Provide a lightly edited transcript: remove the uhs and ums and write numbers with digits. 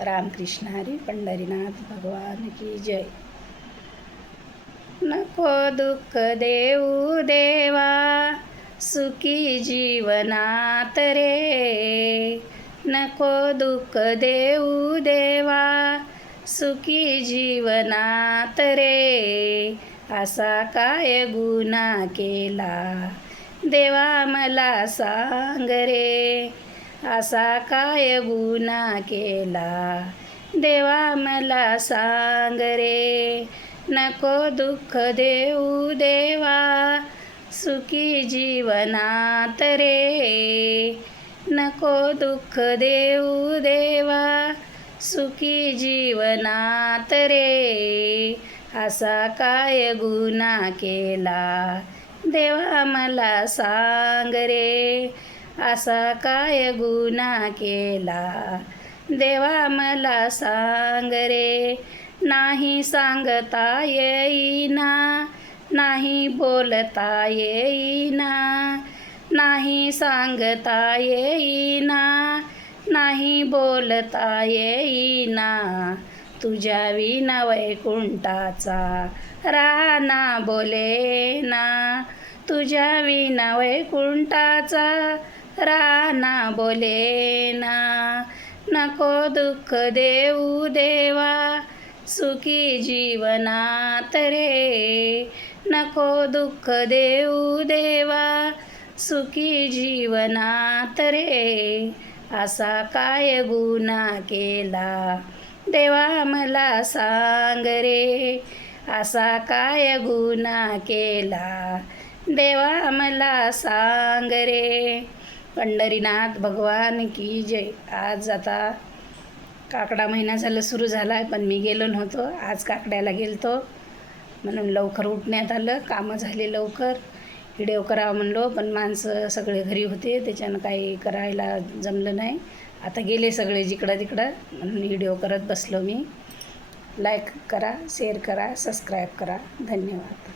रामकृष्ण हरी. पंढरीनाथ भगवान की जय. नको दुःख देऊ देवा सुखी जीवनात रे. नको दुःख देऊ देवा सुखी जीवनात रे. असा काय गुन्हा केला देवा मला सांग रे. असा काय गुन्हा केला देवा मला सांग रे. नको दुःख देऊ देवा सुखी जीवनात रे. नको दुःख देऊ देवा सुखी जीवनात रे. असा काय गुन्हा केला देवा मला सांग रे. असा काय गुन्हा केला देवा मला सांग रे. नाही सांगता येईना नाही बोलता येईना. नाही सांगता येईना नाही बोलता येईना. तुझ्या विना वैकुंठाचा राना बोलेना. तुझ्या विना वैकुंठाचा राना बोलेना. नको दुःख देऊ देवा सुखी जीवनात रे. नको दुःख देऊ देवा सुखी जीवनात रे. असा काय गुन्हा केला देवा मला सांग रे. असा काय गुन्हा केला देवा मला सांग रे. पंढरीनाथ भगवान की जय. आज आता काकडा महिना झालं सुरू झाला आहे, पण मी गेलो नव्हतो. आज काकड्याला गेलतो म्हणून लवकर उठण्यात आलं. कामं झाले लवकर. व्हिडिओ करावं म्हणलो, पण माणसं सगळे घरी होते, त्याच्यानं काही करायला जमलं नाही. आता गेले सगळे जिकडं तिकडं, म्हणून व्हिडिओ करत बसलो मी. लाईक करा, शेअर करा, सबस्क्राईब करा. धन्यवाद.